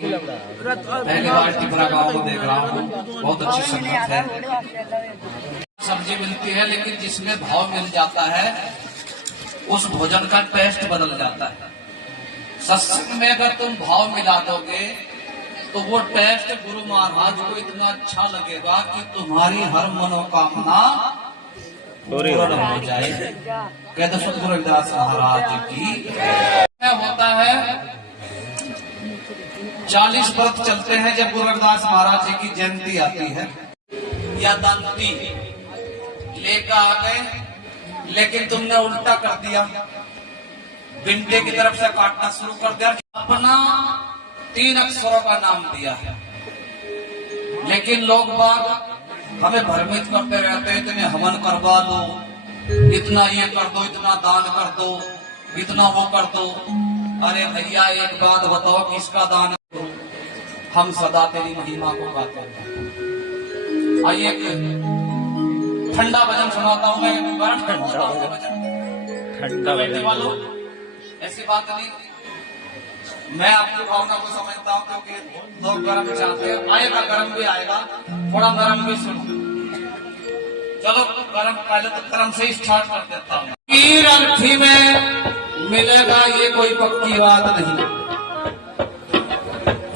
पहली बार टिपरा गाँव को देख रहा हूँ, बहुत अच्छी संगत है। सब्जी मिलती है लेकिन जिसमें भाव मिल जाता है उस भोजन का टेस्ट बदल जाता है। सत्संग में अगर तुम भाव मिला दोगे तो वो टेस्ट गुरु महाराज को इतना अच्छा लगेगा कि तुम्हारी हर मनोकामना पूरी हो जाए। कहते सतगुरु रविदास महाराज की होता है 40 व्रत चलते हैं जब गुरु रविदास महाराज जी की जयंती आती है या दंती लेकर आ गए, लेकिन तुमने उल्टा कर दिया, बिंटे की तरफ से काटना शुरू कर दिया। अपना 3 अक्षरों का नाम दिया है, लेकिन लोग बाग हमें भ्रमित करते रहते हैं, इतने हवन करवा दो, इतना ये कर दो, इतना दान कर दो, इतना वो कर दो। अरे भैया एक बात बताओ, किसका दान करो? हम सदा तेरी महिमा को गाते हैं। आइए एक ठंडा भजन सुनाता हूँ मैं। ठंडा भजन वालों, ऐसी बात नहीं, मैं आपकी भावना को समझता हूँ, क्योंकि लोग गर्म चाहते हैं। आएगा गर्म भी आएगा, थोड़ा नरम भी सुनो। चलो गर्म, पहले तो गर्म से ही स्टार्ट कर देता हूँ। अर्थी में मिलेगा ये कोई पक्की बात नहीं,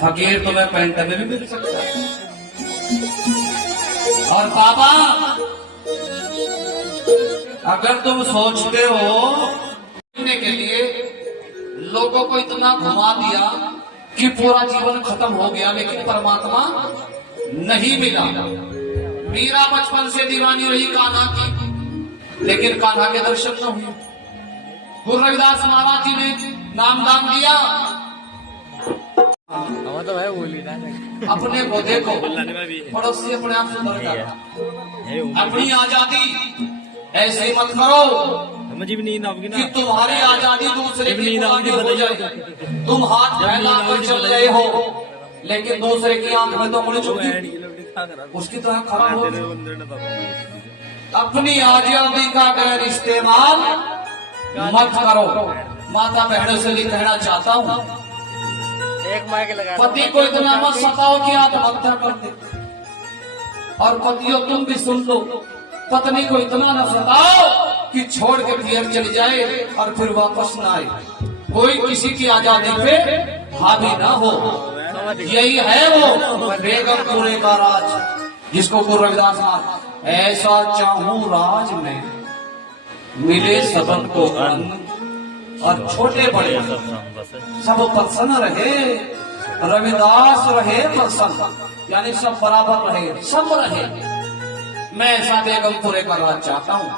फकीर तुम्हें पेंट में भी मिल सकता है। और बाबा अगर तुम सोचते हो के लिए लोगों को इतना घुमा दिया कि पूरा जीवन खत्म हो गया, लेकिन परमात्मा नहीं मिला। मीरा बचपन से दीवानी रही कान्हा की, लेकिन कान्हा के दर्शन न हुए। गुरु रविदास महाराज जी ने नाम दान दिया, तो है बोली ना, अपने को देखो, पड़ोसी अपने आप सुधर जाता। अपनी आजादी ऐसे मत करो कि तुम्हारी आजादी दूसरे की गुलामी हो जाए। तुम हाथ फैला कर चल रहे हो, लेकिन दूसरे की आंख में तो मुड़ चुकी, उसकी तरह खड़ा हो। अपनी आजादी का गैर इस्तेमाल मत करो। माता बहनों से भी कहना चाहता हूँ, पति को इतना मत सताओ कि आत्महत्या कर दे। और पतियों तुम भी सुन लो, पत्नी को इतना न सताओ कि छोड़ के फिर चली जाए और फिर वापस न आए। कोई किसी की आजादी पे हावी ना हो। यही है वो बेगम पूरे का राज, जिसको गुरु रविदास महाराज ऐसा चाहूं राज में मिले सबन को अन्न, और छोटे बड़े सब प्रसन्न रहे, रविदास रहे प्रसन्न, यानी सब बराबर रहे, सब रहे। मैं ऐसा बेगमपुरे का राज चाहता हूँ।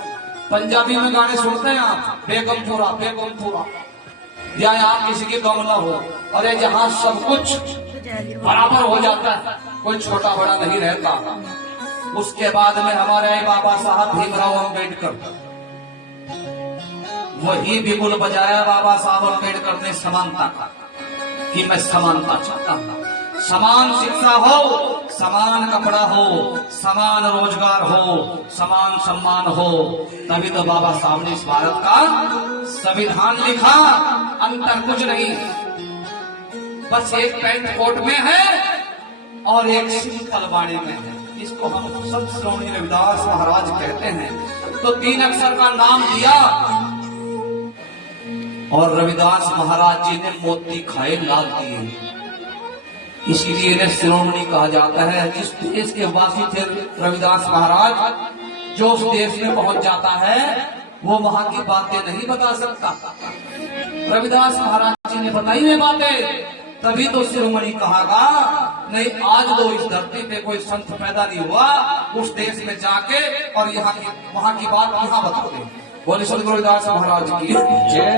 पंजाबी में गाने सुनते हैं आप, बेगमपुरा बेगमपुरा, या यहाँ किसी की कम न हो। अरे जहाँ सब कुछ बराबर हो जाता है, कोई छोटा बड़ा नहीं रहता। उसके बाद में हमारे बाबा साहब भीमराव अम्बेडकर, वही बिगुल बजाया बाबा साहब अम्बेडकर ने समानता का, कि मैं समानता चाहता हूँ। समान शिक्षा हो, समान कपड़ा हो, समान रोजगार हो, समान सम्मान हो, तभी तो बाबा साहब ने इस भारत का संविधान लिखा। अंतर कुछ नहीं, बस एक पैंट कोट में है और एक सिंपल बाणी में है। इसको हम संत श्रोमणी रविदास महाराज कहते हैं। तो 3 अक्षर का नाम दिया, और रविदास महाराज जी ने मोती खाए लाल दिए, इसीलिए इन्हें शिरोमणि कहा जाता है। जिस देश के वासी थे रविदास महाराज, जो उस देश में पहुंच जाता है वो वहां की बातें नहीं बता सकता। रविदास महाराज जी ने बताई हुई बातें, तभी तो शिरोमणि कहागा। नहीं आज तो इस धरती पे कोई संत पैदा नहीं हुआ उस देश में जाके और यहाँ की वहां की बात यहाँ बता दे। बोले सतगुरु रविदास महाराज की जय।